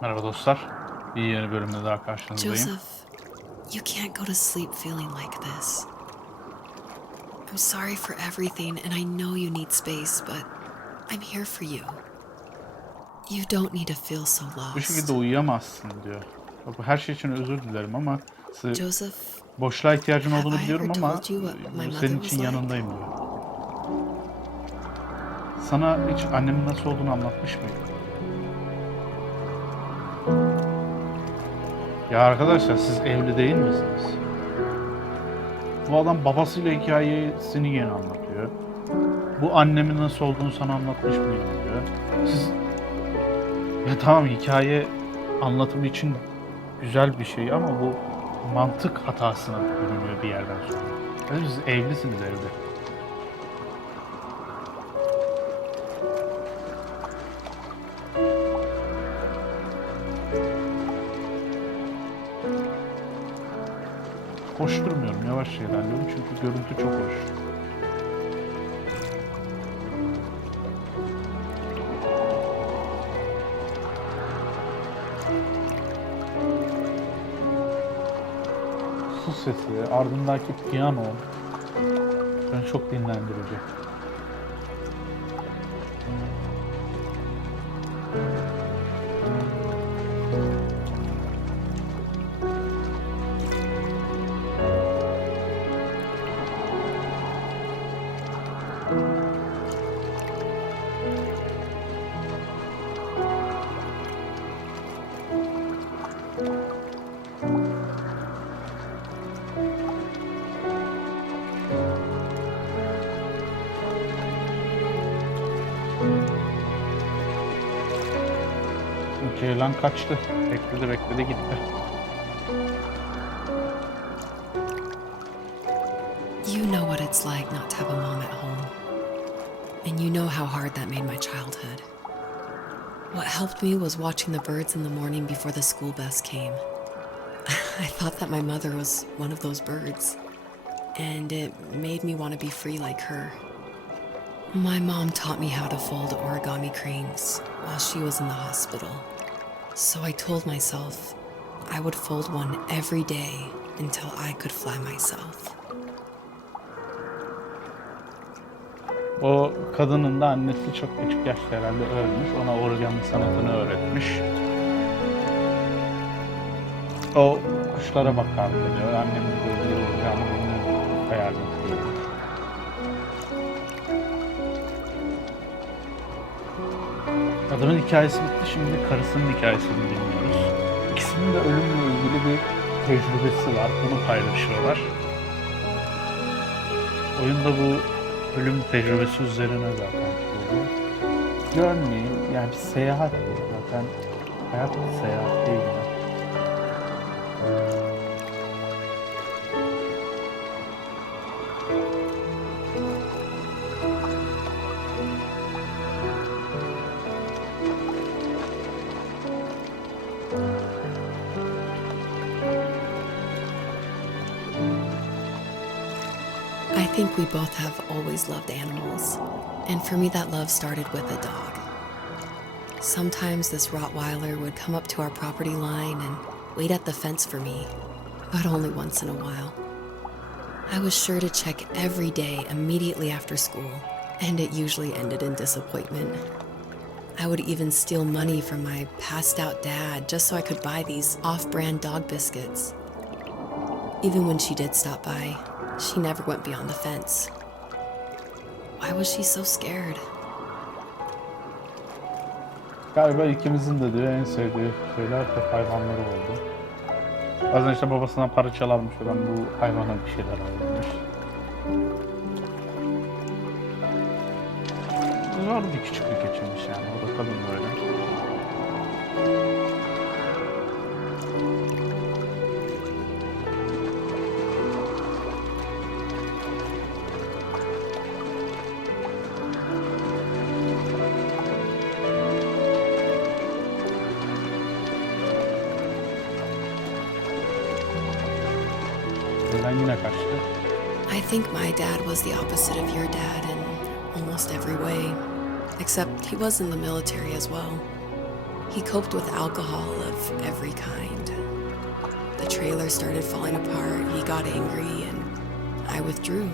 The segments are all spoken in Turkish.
Merhaba dostlar. Bir yeni bölümde daha karşınızdayım. Joseph, you can't go to sleep feeling like this. I'm sorry for everything, and I know you need space, but I'm here for you. You don't need to feel so Bu şekilde lost. uyuyamazsın diyor. Bu her şey için özür dilerim ama Joseph, boşluğa ihtiyacın have olduğunu I biliyorum ever ama told you what my mother senin was için like? yanındayım diyor. Sana hiç annemin nasıl olduğunu anlatmış mıydım? Ya arkadaşlar siz evli değil misiniz? Bu adam babasıyla hikayesini yeni anlatıyor. Bu annemin nasıl olduğunu sana anlatmış mıyım diyor. Siz ya tamam hikaye anlatımı için güzel bir şey ama bu mantık hatasına bürünüyor bir yerden sonra. Yani siz evlisiniz evde. Koşturmuyorum, yavaş ilerliyorum çünkü görüntü çok hoş. Su sesi, ardındaki piyano beni çok dinlendirici. Ceylan kaçtı. Bekledi gitti. you know what it's like not to have a mom at home. And you know how hard that made my childhood. What helped me was watching the birds in the morning before the school bus came. I thought that my mother was one of those birds, and it made me want to be free like her. My mom taught me how to fold origami cranes while she was in the hospital. So I told myself I would fold one every day until I could fly myself. O kadının da annesi çok küçük yaşta herhalde ölmüş. Ona origami sanatını öğretmiş. O kuşlara bakardı diyor. Annemin gözleri olacağını bunu hayal ediyor. Adamın hikayesi bitti. Şimdi karısının hikayesini dinliyoruz. İkisinin de ölümle ilgili bir tecrübesi var. Bunu paylaşıyorlar. Oyunda bu ölüm tecrübesi üzerine zaten kurulu. Journey, yani bir seyahat bu zaten. Hayat bir seyahat değil mi? I think we both have always loved animals, and for me that love started with a dog. Sometimes this Rottweiler would come up to our property line and wait at the fence for me, but only once in a while. I was sure to check every day immediately after school, and it usually ended in disappointment. I would even steal money from my passed-out dad just so I could buy these off-brand dog biscuits. Even when she did stop by, she never went beyond the fence. Why was she so scared? Galiba ikimizin de diyor en sevdiği şeyler hep hayvanları oldu. Bazen işte babasından para çalarmış falan bu hayvana bir şeyler alırmış. Zor bir küçüklük geçirmiş yani. O da kadın böyle. Yine kaçtı. I think my dad was the opposite of your dad in almost every way, except he was in the military as well. He coped with alcohol of every kind. The trailer started falling apart, he got angry, and I withdrew.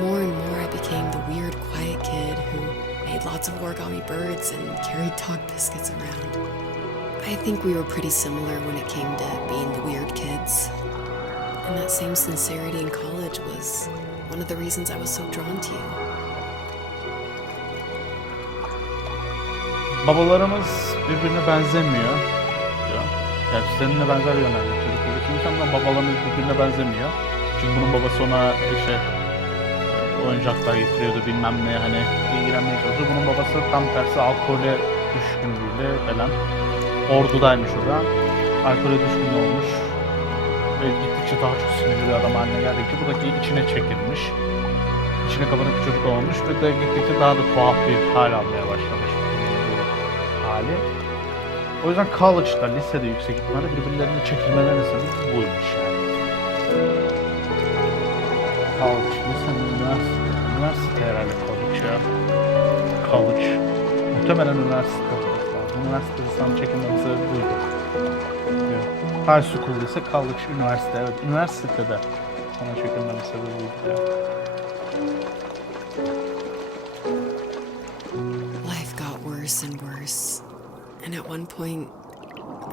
More and more I became the weird, quiet kid who made lots of origami birds and carried dog biscuits around. I think we were pretty similar when it came to being the weird kids. And that same sincerity in college was one of the reasons I was so drawn to you. Babalarımız birbirine benzemiyor diyor. Yani seninle benzer yönelde çocukları kimmiş ama babalarımız birbirine benzemiyor. Çünkü bunun babası ona oyuncaklar getiriyordu bilmem ne hani ilgilenmeye çalışıyor. Bunun babası tam tersi alkole düşkünlüğüyle falan. Ordudaymış o da. Alkole düşkün olmuş. Ve gittikçe daha çok sinirli bir adam haline geldi ki buradaki içine çekilmiş. İçine kapanık bir çocuk olmuş ve de gittikçe daha da tuhaf bir hal almaya başlamış bu hali. O yüzden college'da, lisede yüksek ihtimalle birbirlerine çekilmelerinin sebebi buymuş yani. College, lise, üniversite herhalde college ya. College. Muhtemelen üniversite olması lazım. Üniversitede sana çekilmenin sebebi buydu. High school ise college, üniversite. Evet, üniversitede sana çekilmenin sebebi buydu. Life got worse and worse. And at one point,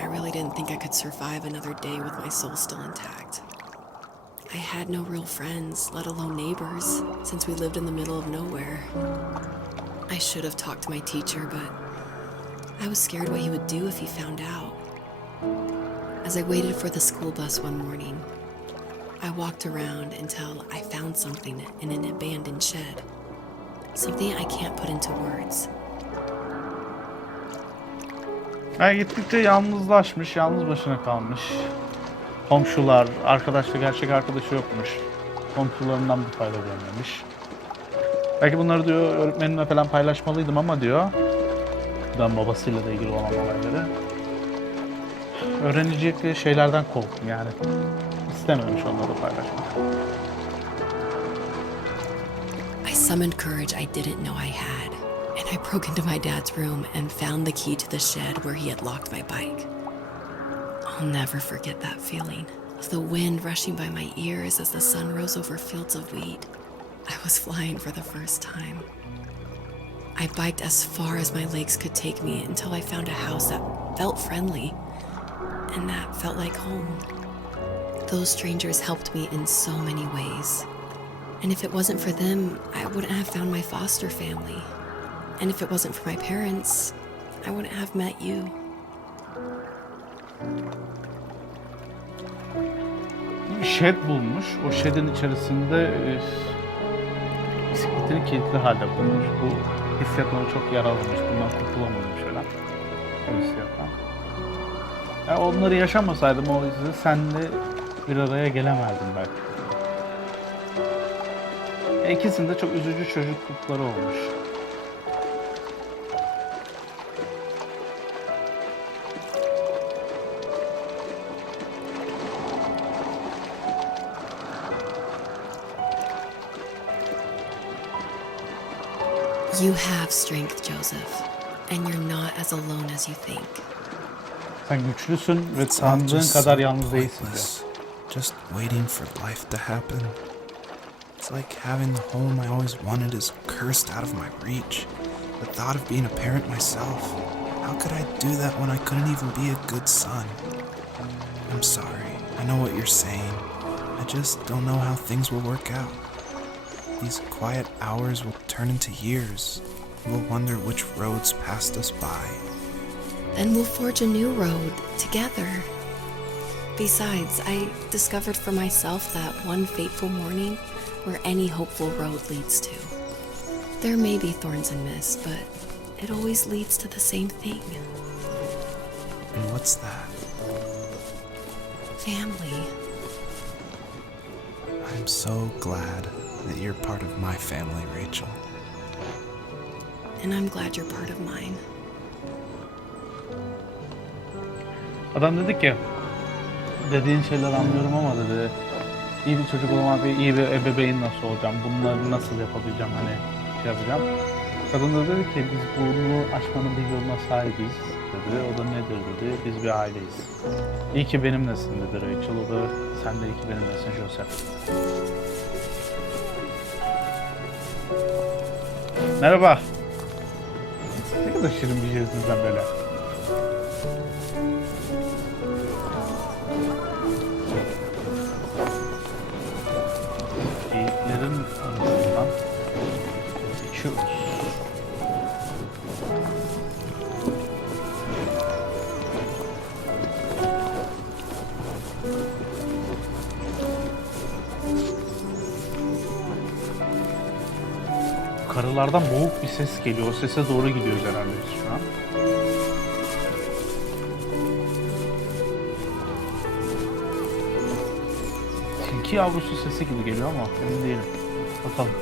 I really didn't think I could survive another day with my soul still intact. I had no real friends, let alone neighbors, since we lived in the middle of nowhere. I should have talked to my teacher, but I was scared what he would do if he found out. As I waited for the school bus one morning, I walked around until I found something in an abandoned shed. Something I can't put into words. Gittikçe yalnızlaşmış, yalnız başına kalmış. Komşular, arkadaşla gerçek arkadaşı yokmuş. Komşularından bir fayda görmemiş. Belki bunları diyor öğretmenimle falan paylaşmalıydım ama diyor. Ben babasıyla da ilgili olan olayları. Öğrenecek şeylerden korktum yani. İstememiş onları paylaşmak. I summoned courage I didn't know I had, and I broke into my dad's room and found the key to the shed where he had locked my bike. I'll never forget that feeling of the wind rushing by my ears as the sun rose over fields of wheat. I was flying for the first time. I biked as far as my legs could take me until I found a house that felt friendly and that felt like home. Those strangers helped me in so many ways. And if it wasn't for them, I wouldn't have found my foster family. And if it wasn't for my parents, I wouldn't have met you. Shed bulmuş. O shed'in içerisinde bisikletini kilitli halde bulmuş. Bu hissiyat onu çok yaralamış. Bundan kurtulamamış falan. O hissiyattan. Yani onları yaşamasaydım o yüzden senle bir araya gelemezdim belki. İkisinde çok üzücü çocuklukları olmuş. You have strength, Joseph, and you're not as alone as you think. Sen güçlüsün ve It's all sandığın just kadar so yalnız değilsin diyor. pointless. Just waiting for life to happen. It's like having the home I always wanted is cursed out of my reach. The thought of being a parent myself. How could I do that when I couldn't even be a good son? I'm sorry. I know what you're saying. I just don't know how things will work out. These quiet hours will turn into years. We'll wonder which roads passed us by. Then we'll forge a new road together. Besides, I discovered for myself that one fateful morning where any hopeful road leads to. There may be thorns and mist, but it always leads to the same thing. And what's that? Family. I'm so glad that you're part of my family, Rachel. And I'm glad you're part of mine. Adam dedi ki, dediğin şeyleri anlıyorum ama dedi, iyi bir çocuk olmak ve iyi bir ebeveyn nasıl olacağım, bunları nasıl yapabileceğim, hani şey yapacağım. Kadın da dedi ki, biz bunu aşmanın bir yoluna sahibiz. dedi. O da nedir dedi. Biz bir aileyiz. İyi ki benimlesin dedi Rachel. O da sen de iyi ki benimlesin Joseph. Merhaba. Ne kadar şirin bir şeysin sen böyle. Geyiklerin arasından geçiyoruz. Karılardan boğuk bir ses geliyor. O sese doğru gidiyoruz herhalde biz şu an. Tilki yavrusu sesi gibi geliyor ama emin değilim. Bakalım.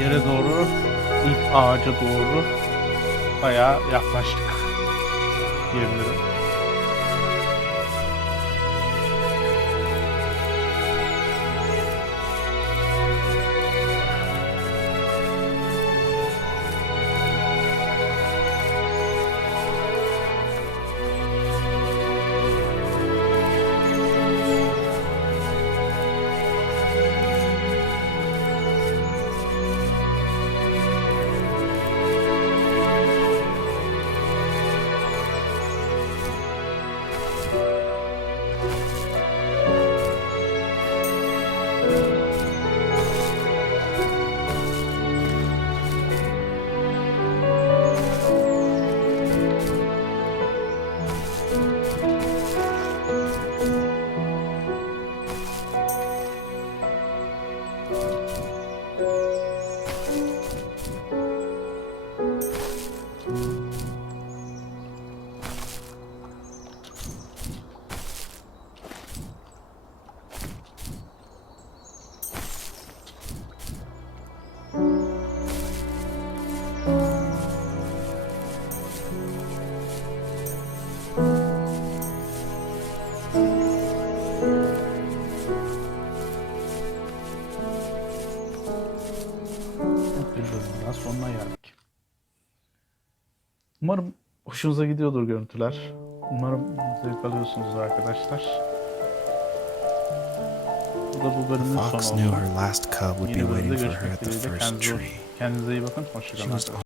Yere doğru, ilk ağaca doğru bayağı yaklaştık diyebilirim. Sonuna geldik. Umarım hoşunuza gidiyordur görüntüler. Umarım zevk alıyorsunuz arkadaşlar. Bu da bu bölümün Fox sonu knew oldu. her last cub would be Yeni bölümde waiting for her görüşmek at the dileğiyle. first tree. Kendinize iyi bakın. She Hoşçakalın must arkadaşlar.